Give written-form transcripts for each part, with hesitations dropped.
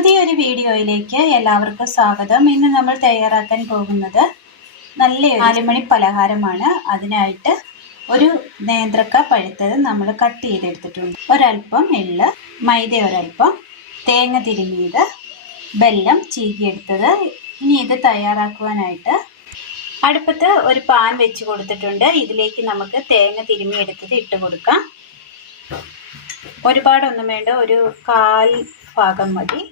പുതിയൊരു വീഡിയോയിലേക്ക് എല്ലാവർക്കും സ്വാഗതം. ഇന്ന് നമ്മൾ തയ്യാറാക്കാൻ പോകുന്നത് നല്ല 4 മണി പലഹാരമാണ്. അതിനായിട്ട് ഒരു നേന്ത്രക്ക പഴുത്തത് നമ്മൾ കട്ട് ചെയ്തെടുത്തിട്ടുണ്ട്. ഒരൽപ്പം എള്ള്, മൈദ ഒരൽപ്പം, തേങ്ങ തിരുമ്മിയത്, വെല്ലം ചീകിയെടുത്തത്. ഇനി ഇത് തയ്യാറാക്കുവാനായിട്ട് അടുപ്പത്ത് ഒരു പാൻ വെച്ച് കൊടുത്തിട്ടുണ്ട്. ഇതിലേക്ക് നമുക്ക് തേങ്ങ തിരുമ്മിയെടുത്തത് ഇട്ട് കൊടുക്കാം. ഒരുപാടൊന്നും വേണ്ട, ഒരു 1/4 ഭാഗം മതി.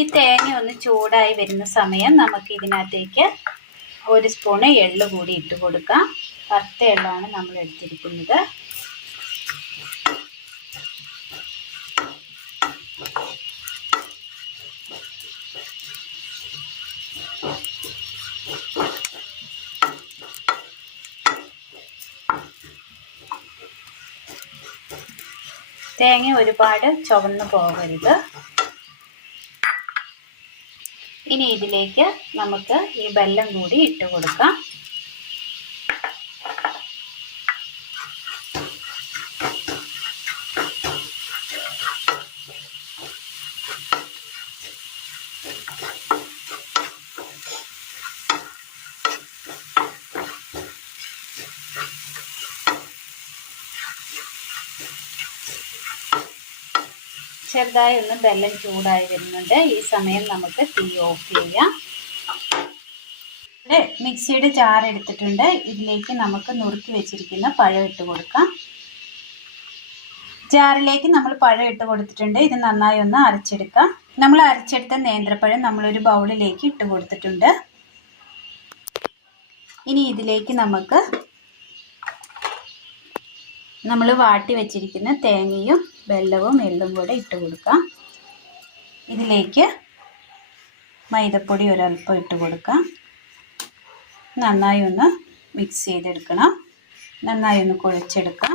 ഈ തേങ്ങ ഒന്ന് ചൂടായി വരുന്ന സമയം നമുക്ക് ഇതിനകത്തേക്ക് 1 സ്പൂണ് എള്ള് കൂടി ഇട്ട് കൊടുക്കാം. വറുത്ത എള്ളാണ് നമ്മൾ എടുത്തിരിക്കുന്നത്. തേങ്ങ ഒരുപാട് ചുവന്ന് പോകരുത്. ഇനി ഇതിലേക്ക് നമുക്ക് ഈ വെല്ലം കൂടി ഇട്ട് കൊടുക്കാം. ചെറുതായി ഒന്ന് വെല്ലം ചൂടായി വരുന്നുണ്ട്. ഈ സമയം നമുക്ക് തീ ഓഫ് ചെയ്യാം. ഇവിടെ മിക്സിയുടെ ജാർ എടുത്തിട്ടുണ്ട്. ഇതിലേക്ക് നമുക്ക് നുറുക്കി വെച്ചിരിക്കുന്ന പഴം ഇട്ട് കൊടുക്കാം. ജാറിലേക്ക് നമ്മൾ പഴം ഇട്ട് കൊടുത്തിട്ടുണ്ട്. ഇത് നന്നായി ഒന്ന് അരച്ചെടുക്കാം. നമ്മൾ അരച്ചെടുത്ത നേന്ത്രപ്പഴം നമ്മളൊരു ബൗളിലേക്ക് ഇട്ട് കൊടുത്തിട്ടുണ്ട്. ഇനി ഇതിലേക്ക് നമുക്ക് നമ്മൾ വാട്ടി വെച്ചിരിക്കുന്ന തേങ്ങയും വെല്ലവും എള്ളും കൂടെ ഇട്ട് കൊടുക്കാം. ഇതിലേക്ക് മൈദപ്പൊടി ഒരൽപ്പം ഇട്ട് കൊടുക്കാം. നന്നായി ഒന്ന് മിക്സ് ചെയ്തെടുക്കണം. നന്നായി ഒന്ന് കുഴച്ചെടുക്കാം.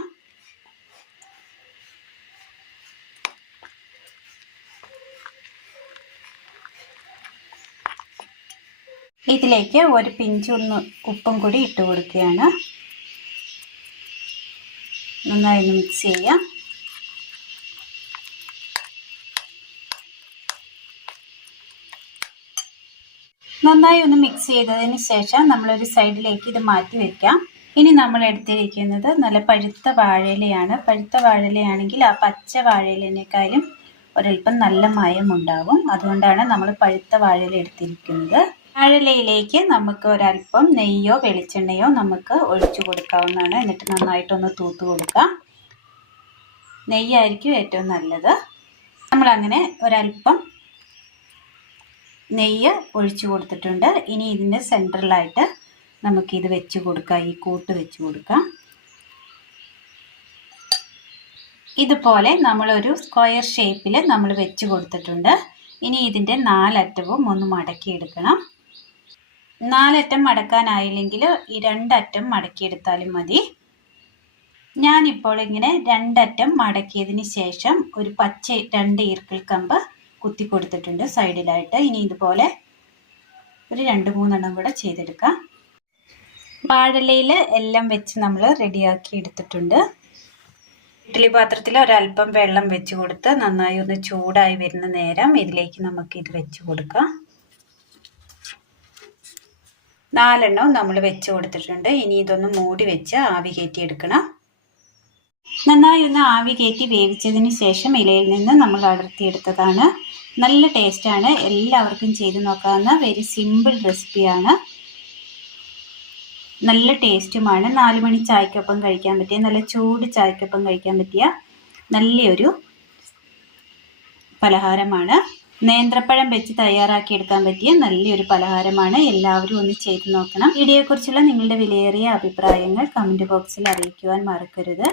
ഇതിലേക്ക് ഒരു പിഞ്ചൊന്ന് ഉപ്പും കൂടി ഇട്ട് കൊടുക്കുകയാണ്. നന്നായി ഒന്ന് മിക്സ് ചെയ്യാം. നന്നായി ഒന്ന് മിക്സ് ചെയ്തതിന് ശേഷം നമ്മളൊരു സൈഡിലേക്ക് ഇത് മാറ്റി വെക്കാം. ഇനി നമ്മൾ എടുത്തിരിക്കുന്നത് നല്ല പഴുത്ത വാഴയിലയാണ്. പഴുത്ത വാഴയിലയാണെങ്കിൽ ആ പച്ച വാഴയിലേക്കാളും ഒരൽപ്പം നല്ല മയം ഉണ്ടാവും. അതുകൊണ്ടാണ് നമ്മൾ പഴുത്ത വാഴയില എടുത്തിരിക്കുന്നത്. വാഴയിലയിലേക്ക് നമുക്ക് ഒരൽപ്പം നെയ്യോ വെളിച്ചെണ്ണയോ നമുക്ക് ഒഴിച്ചു കൊടുക്കാവുന്നതാണ്. എന്നിട്ട് നന്നായിട്ടൊന്ന് തൂത്ത് കൊടുക്കാം. നെയ്യായിരിക്കും ഏറ്റവും നല്ലത്. നമ്മളങ്ങനെ ഒരൽപ്പം നെയ്യ് ഒഴിച്ചു കൊടുത്തിട്ടുണ്ട്. ഇനി ഇതിൻ്റെ സെൻറ്ററിലായിട്ട് നമുക്കിത് വെച്ച് കൊടുക്കാം. ഈ കൂട്ട് വെച്ച് കൊടുക്കാം. ഇതുപോലെ നമ്മളൊരു സ്ക്വയർ ഷേപ്പിൽ നമ്മൾ വെച്ച് കൊടുത്തിട്ടുണ്ട്. ഇനി ഇതിൻ്റെ 4 അറ്റവും ഒന്ന് മടക്കിയെടുക്കണം. 4 അറ്റം മടക്കാനായില്ലെങ്കിൽ ഈ 2 അറ്റം മടക്കിയെടുത്താലും മതി. ഞാനിപ്പോൾ ഇങ്ങനെ 2 അറ്റം മടക്കിയതിന് ശേഷം ഒരു പച്ച 2 ഈർക്കിൾ കമ്പ് കുത്തി കൊടുത്തിട്ടുണ്ട് സൈഡിലായിട്ട്. ഇനി ഇതുപോലെ ഒരു 2-3 എണ്ണം കൂടെ ചെയ്തെടുക്കാം. വാഴയിലയിൽ എല്ലാം വെച്ച് നമ്മൾ റെഡിയാക്കി എടുത്തിട്ടുണ്ട്. ഇഡ്ഡലി പാത്രത്തിൽ ഒരൽപ്പം വെള്ളം വെച്ച് കൊടുത്ത് നന്നായി ഒന്ന് ചൂടായി വരുന്ന നേരം ഇതിലേക്ക് നമുക്ക് ഇത് വെച്ച് കൊടുക്കാം. 4 എണ്ണവും നമ്മൾ വെച്ച് കൊടുത്തിട്ടുണ്ട്. ഇനി ഇതൊന്ന് മൂടി വെച്ച് ആവി കയറ്റിയെടുക്കണം. നന്നായി ഒന്ന് ആവി കയറ്റി വേവിച്ചതിന് ശേഷം ഇലയിൽ നിന്ന് നമ്മൾ അടർത്തിയെടുത്തതാണ്. നല്ല ടേസ്റ്റാണ്. എല്ലാവർക്കും ചെയ്ത് നോക്കാവുന്ന വെരി സിമ്പിൾ റെസിപ്പിയാണ്. നല്ല ടേസ്റ്റുമാണ്. 4 മണി ചായക്കൊപ്പം കഴിക്കാൻ പറ്റിയ, നല്ല ചൂട് ചായക്കൊപ്പം കഴിക്കാൻ പറ്റിയ നല്ലൊരു പലഹാരമാണ്. നേന്ത്രപ്പഴം വെച്ച് തയ്യാറാക്കിയെടുക്കാൻ പറ്റിയ നല്ലൊരു പലഹാരമാണ്. എല്ലാവരും ഒന്ന് ചെയ്ത് നോക്കണം. വീഡിയോയെക്കുറിച്ചുള്ള നിങ്ങളുടെ വിലയേറിയ അഭിപ്രായങ്ങൾ കമൻറ്റ് ബോക്സിൽ അറിയിക്കുവാൻ മറക്കരുത്.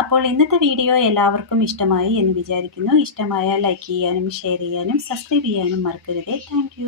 അപ്പോൾ ഇന്നത്തെ വീഡിയോ എല്ലാവർക്കും ഇഷ്ടമായി എന്ന് വിചാരിക്കുന്നു. ഇഷ്ടമായാൽ ലൈക്ക് ചെയ്യാനും ഷെയർ ചെയ്യാനും സബ്സ്ക്രൈബ് ചെയ്യാനും മറക്കരുത്. താങ്ക്